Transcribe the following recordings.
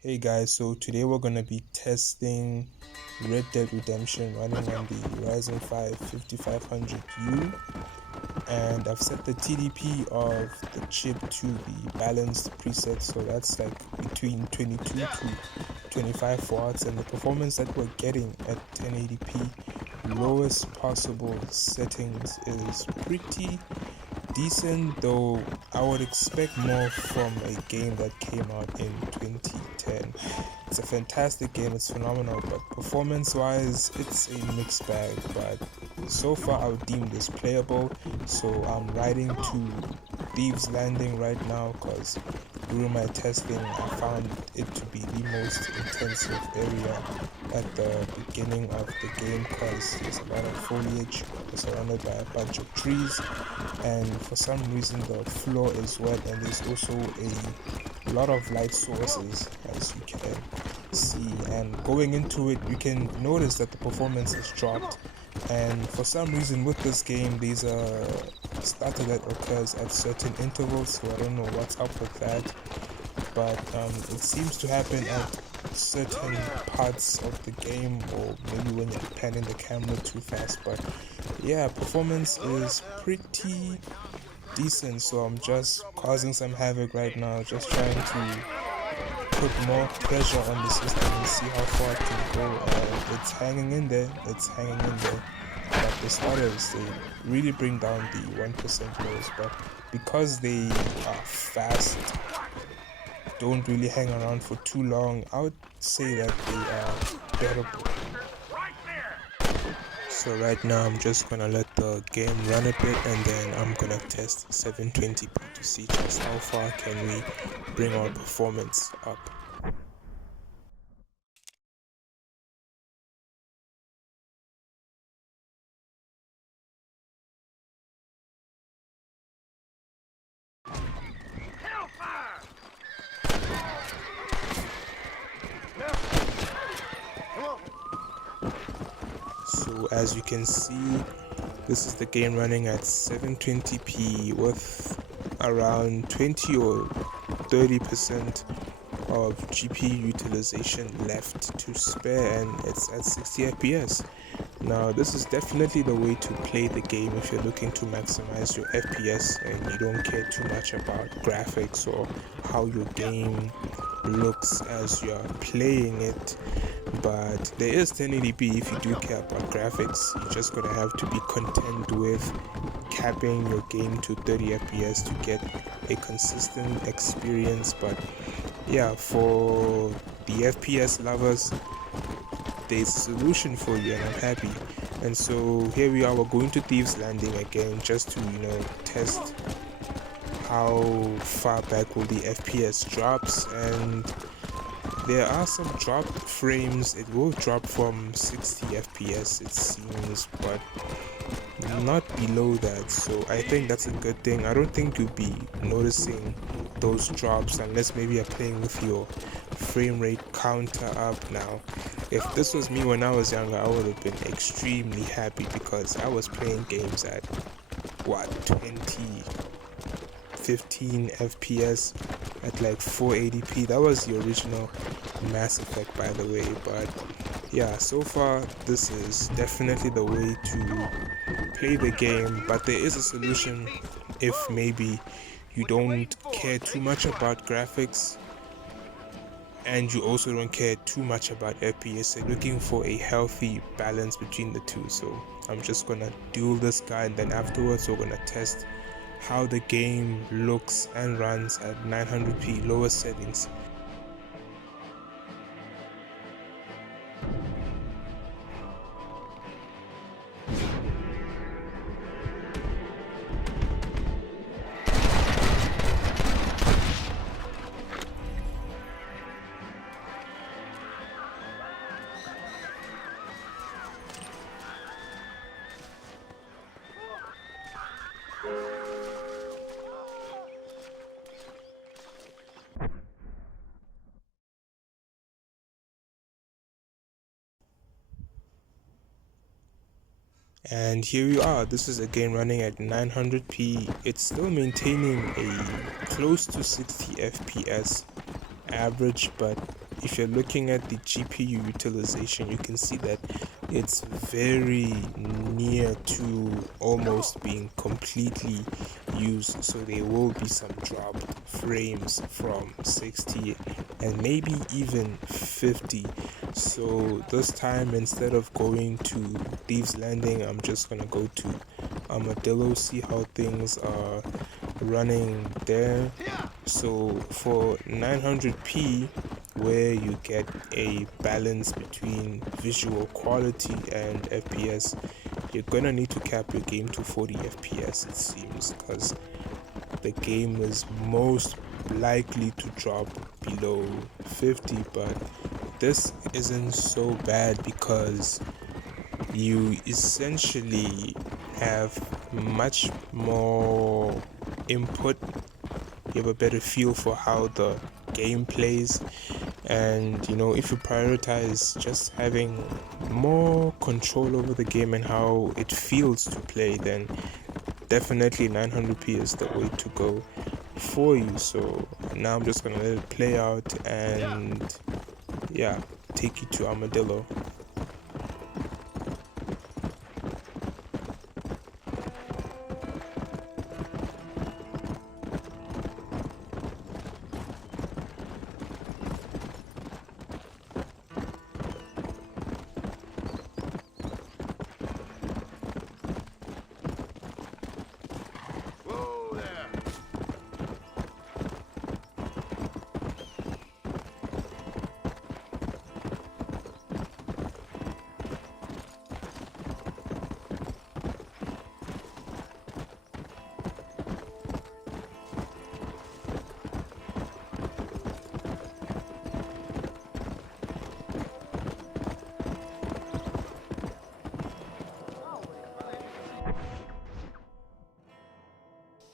Hey guys, so today we're gonna be testing Red Dead Redemption running on the Ryzen 5 5500U, and I've set the TDP of the chip to the balanced preset, so that's like between 22 to 25 watts, and the performance that we're getting at 1080p lowest possible settings is pretty decent, though I would expect more from a game that came out in 2010. It's a fantastic game, it's phenomenal, but performance-wise, it's a mixed bag. But so far, I would deem this playable, so I'm riding to Thieves Landing right now because during my testing, I found it to be the most intensive area at the beginning of the game because there's a lot of foliage, we're surrounded by a bunch of trees, and for some reason the floor is wet, and there's also a lot of light sources, as you can see. And going into it, you can notice that the performance has dropped, and for some reason with this game there's a stutter that occurs at certain intervals, so I don't know what's up with that, but it seems to happen at certain parts of the game, or maybe when you're panning the camera too fast. But yeah, performance is pretty decent, so I'm just causing some havoc right now, just trying to put more pressure on the system and see how far it can go. And it's hanging in there, but the stutters, they really bring down the 1% lows, but because they are fast, don't really hang around for too long, I would say that they are bearable. So right now I'm just gonna let the game run a bit, and then I'm gonna test 720p to see just how far can we bring our performance up. So as you can see, this is the game running at 720p with around 20 or 30% of GPU utilization left to spare, and it's at 60 FPS. Now this is definitely the way to play the game if you're looking to maximize your FPS and you don't care too much about graphics or how your game looks as you're playing it. But there is 1080p if you do care about graphics. You're just gonna have to be content with capping your game to 30 FPS to get a consistent experience. But yeah, for the FPS lovers, there's a solution for you, and I'm happy. And so here we are, we're going to Thieves Landing again just to test how far back will the FPS drops. And there are some drop frames. It will drop from 60 FPS it seems, but not below that, so I think that's a good thing. I don't think you'll be noticing those drops unless maybe you're playing with your frame rate counter up. Now if this was me when I was younger, I would have been extremely happy because I was playing games at 15 FPS at like 480p. That was the original Mass Effect, by the way. But yeah, so far this is definitely the way to play the game, but there is a solution if maybe you don't care too much about graphics and you also don't care too much about FPS. You're looking for a healthy balance between the two. So I'm just gonna duel this guy, and then afterwards we're gonna test how the game looks and runs at 900p lower settings. And here you are, this is a game running at 900p. It's still maintaining a close to 60 FPS average, but if you're looking at the GPU utilization, you can see that it's very near to almost being completely used, so there will be some dropped frames from 60 and maybe even 50. So this time, instead of going to Thieves Landing, I'm just gonna go to Armadillo, see how things are running there. So for 900p, where you get a balance between visual quality and FPS, you're gonna need to cap your game to 40 FPS, it seems, because the game is most likely to drop below 50. But this isn't so bad because you essentially have much more input. You have a better feel for how the game plays, and you know, if you prioritize just having more control over the game and how it feels to play, then definitely 900p is the way to go for you. So now I'm just gonna let it play out and yeah, take you to Armadillo.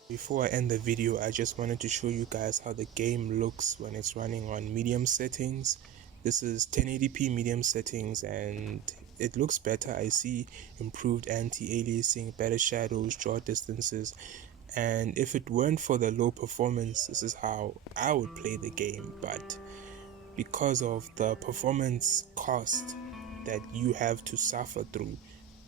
Before I end the video, I just wanted to show you guys how the game looks when it's running on medium settings. This is 1080p medium settings and it looks better. I see improved anti-aliasing, better shadows, draw distances, and if it weren't for the low performance, this is how I would play the game. But because of the performance cost that you have to suffer through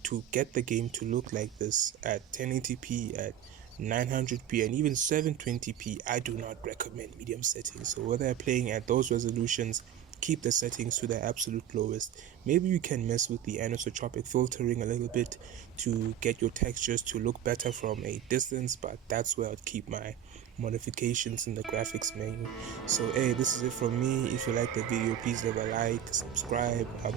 to get the game to look like this at 1080p, at 900p, and even 720p, I do not recommend medium settings. So whether you're playing at those resolutions, keep the settings to the absolute lowest. Maybe you can mess with the anisotropic filtering a little bit to get your textures to look better from a distance, but that's where I'd keep my modifications in the graphics menu. So hey, this is it from me. If you like the video, please leave a like, subscribe. I'm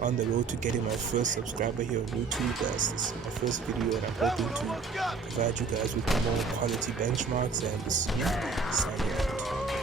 on the road to getting my first subscriber here on YouTube, as this is my first video and I'm hoping to provide you guys with more quality benchmarks. And this is me signing out.